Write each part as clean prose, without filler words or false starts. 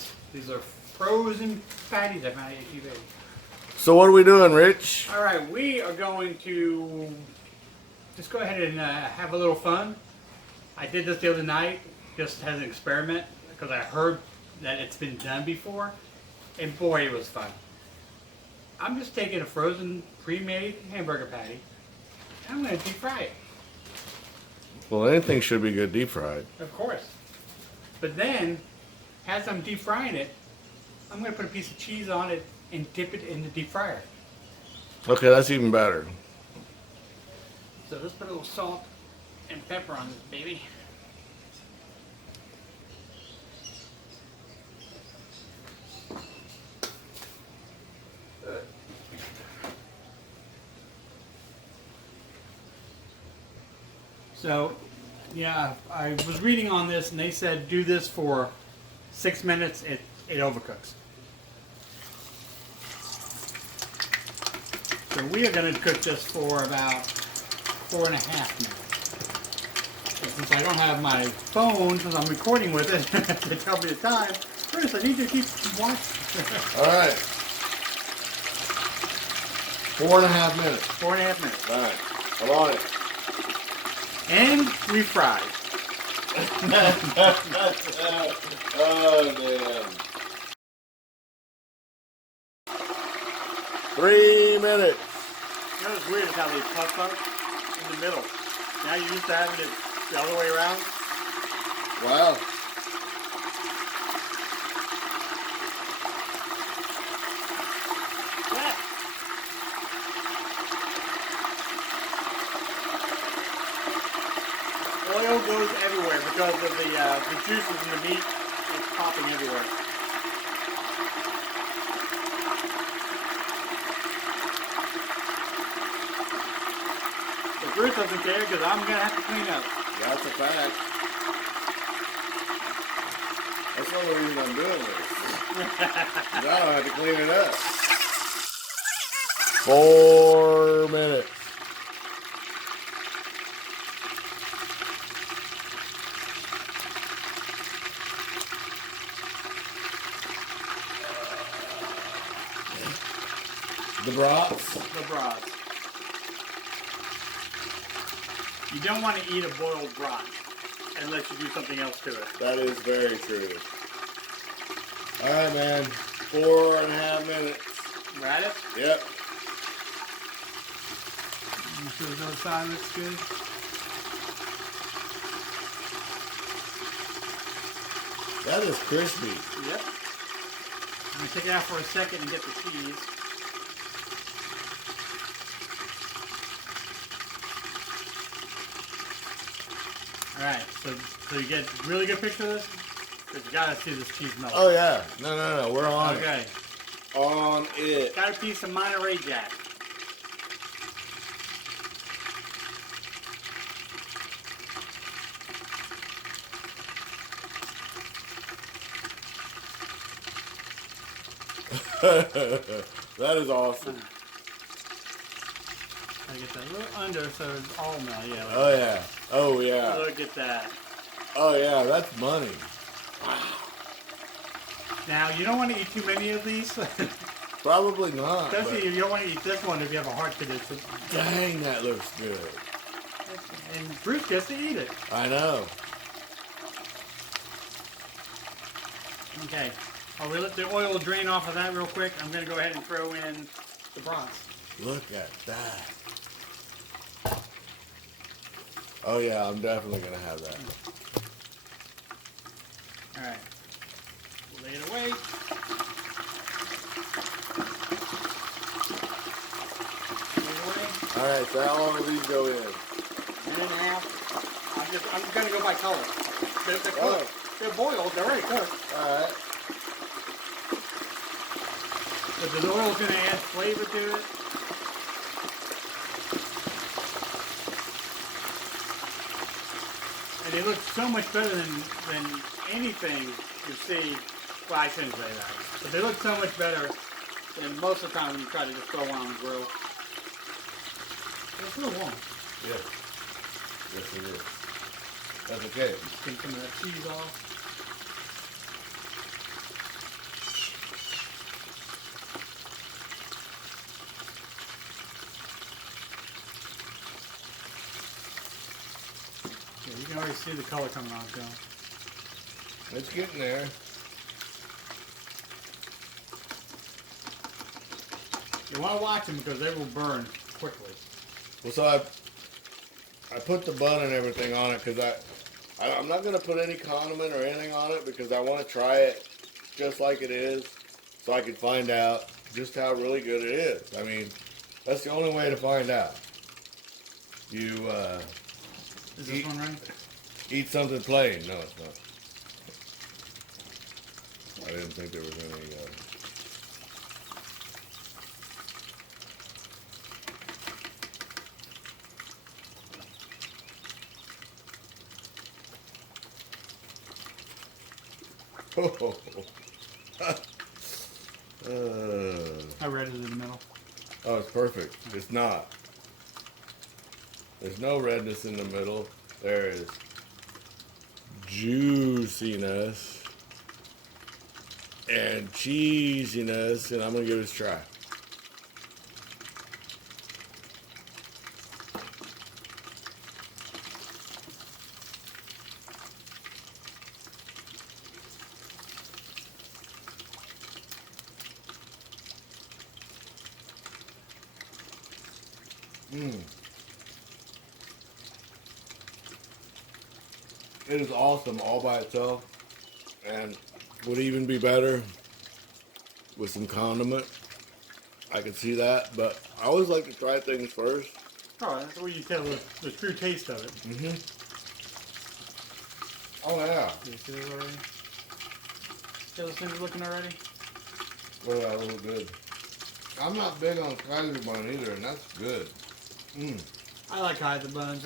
Braughts. These are frozen patties I found at HEB. So what are we doing, Rich? All right, we are going to just go ahead and have a little fun. I did this the other night just as an experiment because I heard that it's been done before, and boy, it was fun. I'm just taking a frozen, pre-made hamburger patty, and I'm going to deep fry it. Well, anything should be good deep fried. Of course. But then, as I'm deep frying it, I'm going to put a piece of cheese on it and dip it in the deep fryer. Okay, that's even better. So let's put a little salt and pepper on this baby. So, yeah, I was reading on this and they said do this for 6 minutes, it overcooks. So we are going to cook this for about 4.5 minutes. And since I don't have my phone, since I'm recording with it, to tell me the time, Chris, I need you to keep watching. All right. 4.5 minutes. 4.5 minutes. All right. I'm on it. And refried. Oh, damn. 3 minutes. You know what's weird is how they puff up in the middle. Now you're used to having it the other way around. Wow. Yeah. Oil goes everywhere because of the juices in the meat. It's popping everywhere. But Bruce doesn't care because I'm going to have to clean up. That's a fact. That's one of the reasons I'm doing this. I don't have to clean it up. 4 minutes. The Braughts. The broth. You don't want to eat a boiled broth unless you do something else to it. That is very true. All right, man. 4.5 minutes. You at it? Yep. Make sure the other side looks good. That is crispy. Yep. I'm going to take it out for a second and get the cheese. Alright, so you get a really good picture of this? Because you gotta see this cheese melt. Oh, yeah. No. We're on it. Okay. On it. Got a piece of Monterey Jack. That is awesome. Gotta get that a little under so it's all melt. Yeah. Like Oh, yeah. Oh, yeah. Look at that. Oh, yeah. That's money. Now, you don't want to eat too many of these. Probably not. Especially if you don't want to eat this one if you have a heart condition. Dang, that looks good. And Bruce gets to eat it. I know. Okay. I'll let the oil drain off of that real quick. I'm going to go ahead and throw in the Braughts. Look at that. Oh, yeah. I'm definitely going to have that. All right. Lay it away. Lay it away. All right. So how long will these go in? Minute and a half. I'm just going to go by color. They're cooked. Oh. They're boiled. They're already cooked. All right. But the oil's going to add flavor to it. And they look so much better than anything you see. Well, I shouldn't say that. But they look so much better than most of the time when you try to just throw one on the grill. It's a little warm. Yes. Yes, it is. That's okay. Take some of that cheese off. can already see the color coming on, Joe. It's getting there. You want to watch them because they will burn quickly. Well, so I put the bun and everything on it because I'm not going to put any condiment or anything on it because I want to try it just like it is so I can find out just how really good it is. I mean, that's the only way to find out. You Is this one right? eat something plain. No, it's not. I didn't think there was any. How red is it in the middle? Oh, it's perfect. It's not. There's no redness in the middle. There is juiciness and cheesiness, and I'm gonna give this a try. It is awesome all by itself, and would even be better with some condiment. I can see that, but I always like to try things first. Oh, that's where you tell the true taste of it. Mm-hmm. Oh yeah. You see this already? See how those things are looking already? Oh yeah, that looks good. I'm not big on Kaiser bun either, and that's good. Mm. I like Kaiser buns.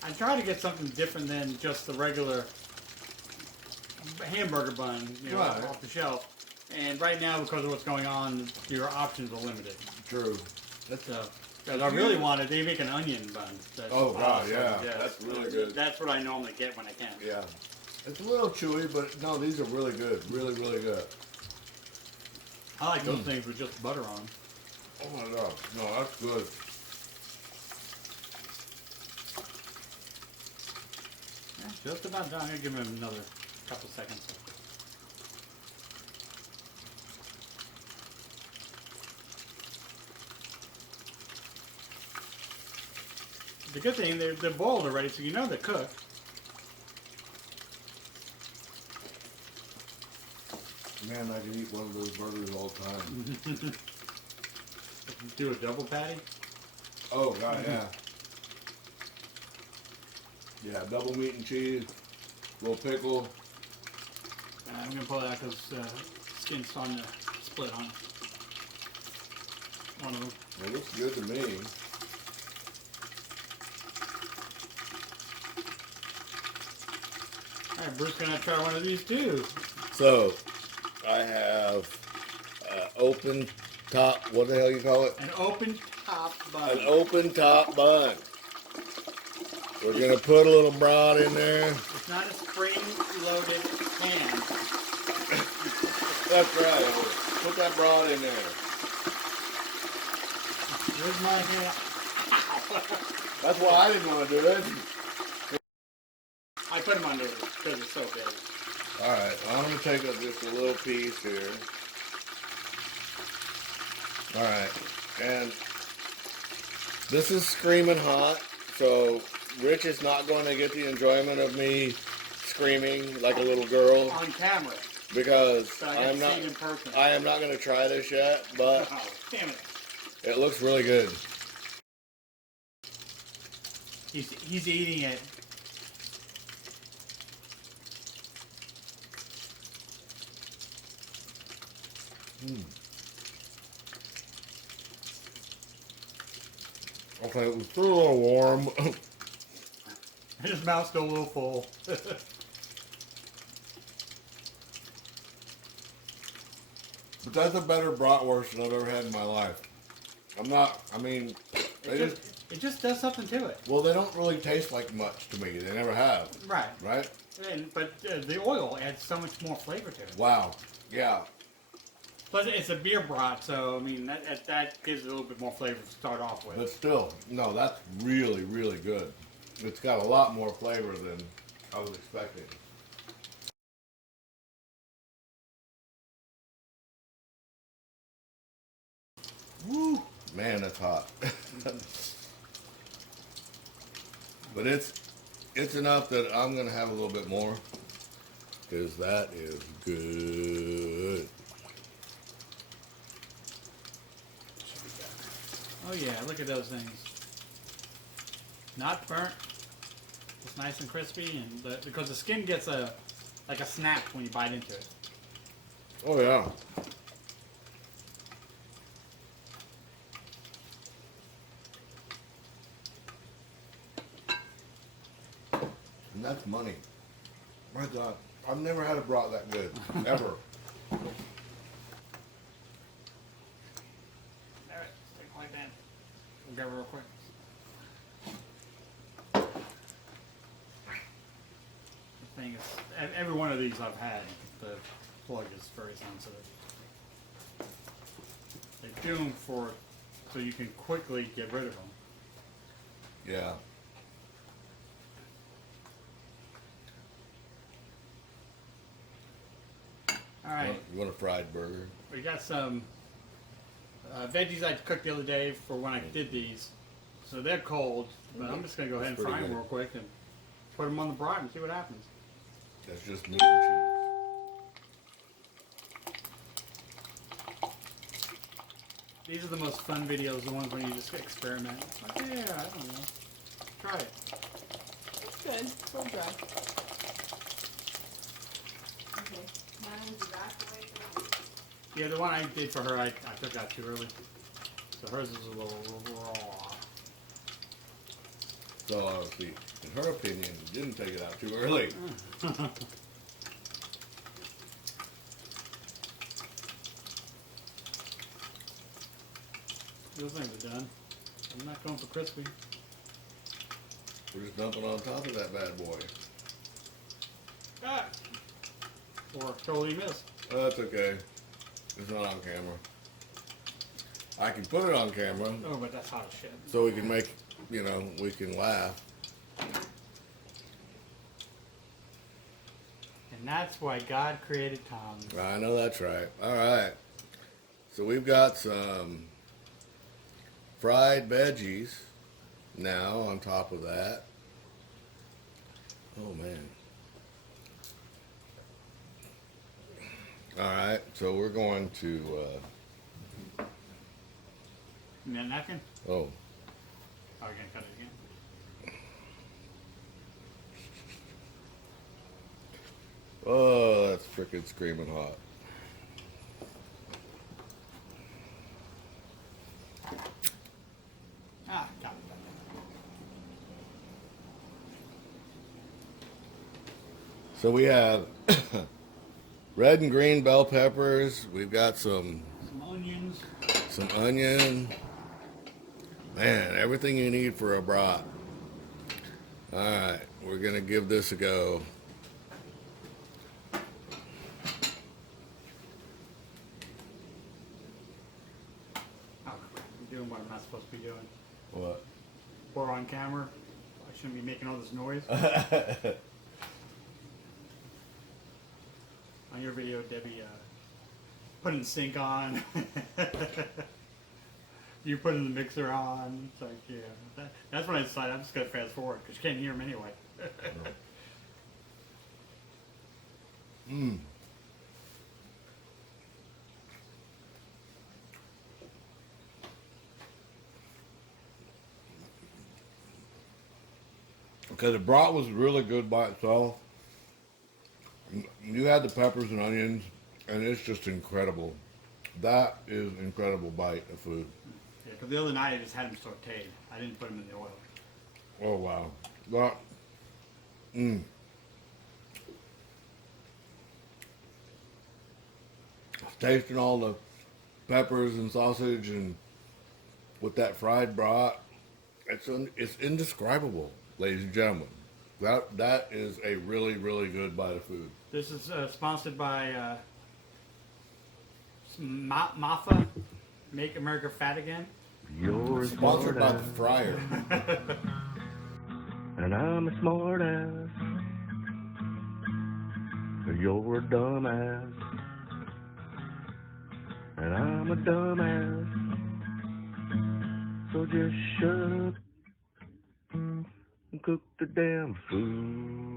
I try to get something different than just the regular hamburger bun, Right. off the shelf. And right now, because of what's going on, your options are limited. True. So, because I really wanted, they make an onion bun. That's Oh god, awesome. yeah, that's really good. That's what I normally get when I can. Yeah, it's a little chewy, but no, these are really good, really, really good. I like those things with just butter on them. Oh my god, no, that's good. Yeah, just about done. I'm gonna give him another couple seconds. The good thing, they're boiled already, so you know they're cooked. Man, I could eat one of those burgers all the time. Do a double patty. Oh god, yeah. Yeah, double meat and cheese, little pickle. I'm gonna pull that out because skin's starting to split on it. One of them. It looks good to me. All right, Bruce, gonna try one of these too. So, I have open top, what the hell you call it? An open top bun. An open top bun. We're going to put a little broth in there. It's not a spring-loaded pan. That's right. Put that broth in there. Where's my hand? That's why I didn't want to do it. I put them under it because it's so big. Alright, I'm going to take up just a little piece here. Alright, and this is screaming hot, so Rich is not going to get the enjoyment of me screaming like a little girl On camera. because So I got to see it in person. I am not going to try this yet, but Oh, damn it. it looks really good. He's eating it. Okay, it was still a little warm. His mouth's still a little full. But that's a better bratwurst than I've ever had in my life. It just does something to it. Well, they don't really taste like much to me. They never have. Right. Right? But the oil adds so much more flavor to it. Wow. Yeah. Plus, it's a beer broth, so I mean that gives it a little bit more flavor to start off with. But still, no, that's really, really good. it's got a lot more flavor than I was expecting. Woo! Man, that's hot. But it's enough that I'm gonna have a little bit more because that is good. Oh yeah, look at those things. Not burnt. It's nice and crispy, and because the skin gets like a snap when you bite into it. Oh yeah. And that's money. My God, I've never had a brat that good ever. Alright, stick like that. We'll grab it real quick. The thing is, every one of these I've had, the plug is very sensitive. They do them so you can quickly get rid of them. Yeah. Alright, You want a fried burger? we got some veggies I cooked the other day for when I did these. So they're cold, but I'm just going to go ahead and That's fry pretty them good. real quick and put them on the brat and see what happens. That's just meat and cheese. These are the most fun videos, the ones when you just experiment. Like, yeah, I don't know. Try it. It's good. So dry. Okay. Mine's exactly right. Yeah, the one I did for her, I took out too early. So hers is a little raw. So obviously, in her opinion, you didn't take it out too early. Those things are done. I'm not going for crispy. We're just dumping on top of that bad boy. Ah! Or totally missed. Oh, that's okay. It's not on camera. I can put it on camera Oh, but that's hot as shit. so we can make, we can laugh. And that's why God created tongues. I know that's right. All right. So we've got some fried veggies now on top of that. Oh, man. All right. So we're going to, You need a napkin? oh, Oh, you're going to cut it again? oh, that's freaking screaming hot. Ah, got it. So we have red and green bell peppers. We've got Some onions. some onion. Man, everything you need for a brat. All right, we're gonna give this a go. Oh, crap. I'm doing what I'm not supposed to be doing. What? Pour on camera. I shouldn't be making all this noise. On your video, Debbie putting the sink on. You putting the mixer on. It's like, yeah. That's when I decided I'm just going to fast forward because you can't hear them anyway. Mmm. Okay, the brat was really good by itself. You had the peppers and onions, and it's just incredible. That is incredible bite of food. Yeah, because the other night I just had them sauteed. I didn't put them in the oil. Oh wow, that. Mmm. Tasting all the peppers and sausage and with that fried brat, it's indescribable, ladies and gentlemen. That is a really really good bite of food. This is sponsored by Mafa, Make America Fat Again. Sponsored by the fryer. And I'm a smart ass. You're a dumb ass. And I'm a dumb ass. So just shut up and cook the damn food.